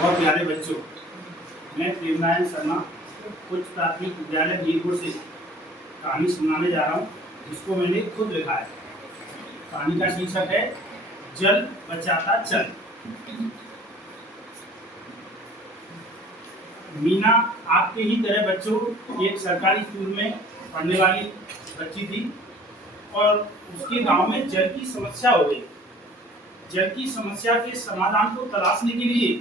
बहुत प्यारे बच्चों, मैं प्रेमनारायण शर्मा उच्च प्राथमिक विद्यालय मीरपुर से कहानी सुनाने जा रहा हूँ, जिसको मैंने खुद लिखा है। कहानी का शीर्षक है जल बचाता चल। मीना आपके ही तरह बच्चों एक सरकारी स्कूल में पढ़ने वाली बच्ची थी और उसके गांव में जल की समस्या हो गई। जल की समस्या के समाधान को तलाशने के लिए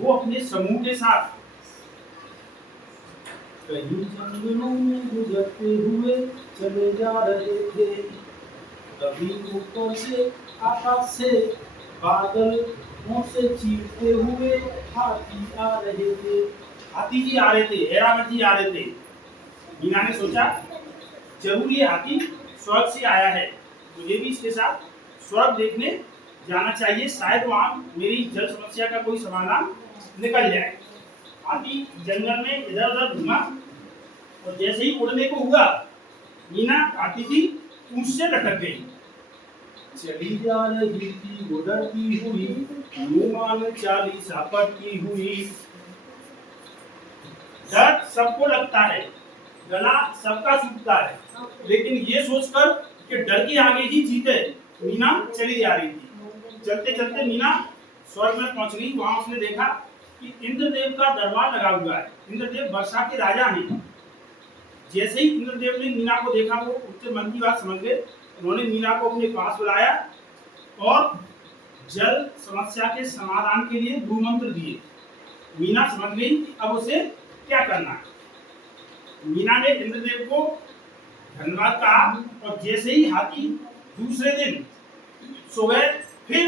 वो अपने समूह के साथ कहीं जंगलों में गुजरते हुए चले जा रहे थे। कभी ऊपर से आकाश से बादल से चीरते हुए हाथी आ रहे थे। हाथी जी आ रहे थे, ऐरावत जी आ रहे थे। मीना ने सोचा जरूर ये हाथी स्वर्ग से आया है, मुझे भी इसके साथ स्वर्ग देखने जाना चाहिए, शायद वहाँ मेरी जल समस्या का कोई समाधान निकल जाए। हाथी जंगल में इधर उधर घूमा और जैसे ही उड़ने को हुआ, मीना हाथी की पूंछ से लटक गई। चली जा रही थी वो डरती हुई, अनुमान 40 पड़ती हुई। डर सबको लगता है, गला सबका सूखता है, लेकिन ये सोचकर कि डर के आगे ही जीते, मीना चली जा रही थी। चलते चलते मीना स्वर्ग में पहुंच गई। वहां उसने देखा कि इंद्रदेव का दरबार लगा हुआ है। इंद्रदेव वर्षा के राजा हैं। जैसे ही इंद्रदेव ने मीना को देखा, वो उसके मन की बात समझ गए। उन्होंने मीना को अपने पास बुलाया और जल समस्या के समाधान के लिए गुरु मंत्र दिए। मीना समझ गई कि अब उसे क्या करना है। मीना ने इंद्रदेव को धन्यवाद कहा और जैसे ही हाथी दूसरे दिन सुबह फिर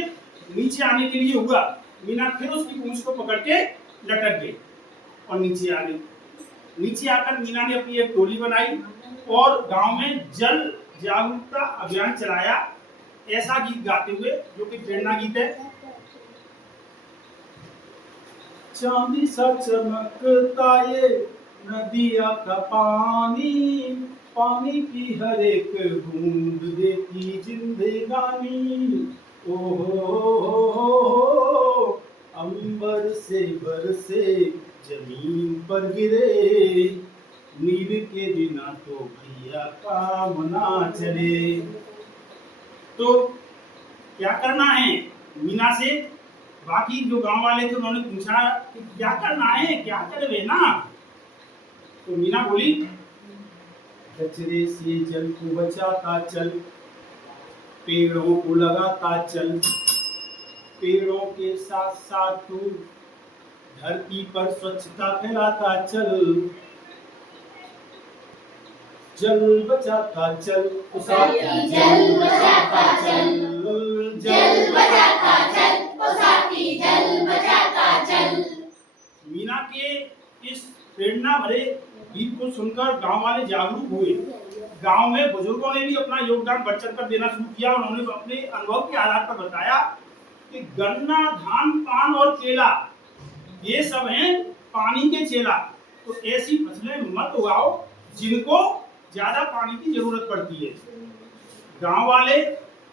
नीचे आने के लिए हुआ, मीना फिर उसकी पूंछ को पकड़ के लटक गई और नीचे आ गई। नीचे आकर मीना ने अपनी एक टोली बनाई और गांव में जल जागरूकता अभियान चलाया, ऐसा गीत गाते हुए जो कि प्रेरणा गीत है। चांदी सा चमकता ये नदिया का पानी, पानी की हर एक बूंद देती जिंदगानी। ओहो अंबर से बरसे जमीन पर गिरे, नीर के बिना तो भैया काम ना चले। तो क्या करना है मीना से बाकी जो गांव वाले थे उन्होंने पूछा कि क्या करना है, क्या करे ना। तो मीना बोली कचरे से जल को बचाता चल, पेड़ों को लगाता चल, पेड़ों के साथ साथ तू धरती पर स्वच्छता फैलाता चल। जल बचाता चल, जल बचाता चल, जल बचाता चल, ओ साथी जल बचाता चल। मीना के इस प्रेरणा भरे गीत को सुनकर गांव वाले जागरूक हुए। गांव में बुजुर्गों ने भी अपना योगदान बढ़ चढ़कर देना शुरू किया। उन्होंने अपने अनुभव के आधार पर बताया कि गन्ना, धान, पान और केला ये सब हैं पानी के चेला। तो ऐसी फसलें मत उगाओ जिनको ज्यादा पानी की जरूरत पड़ती है। गांव वाले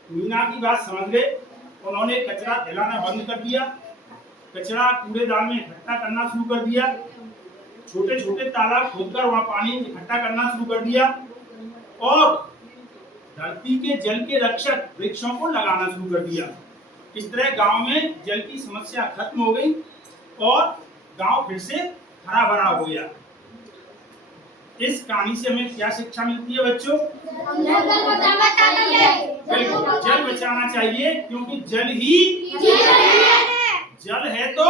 मीना की बात समझ गए। उन्होंने कचरा फैलाना बंद कर दिया, कचरा कूड़ेदान में इकट्ठा करना शुरू कर दिया, छोटे छोटे तालाब खोदकर वहां पानी इकट्ठा करना शुरू कर दिया और धरती के जल के रक्षक वृक्षों को लगाना शुरू कर दिया। इस तरह गांव में जल की समस्या खत्म हो गई और गांव फिर से हरा भरा हो गया। इस कहानी से हमें क्या शिक्षा मिलती है बच्चों? जल बचाना चाहिए, क्योंकि जल ही जल है तो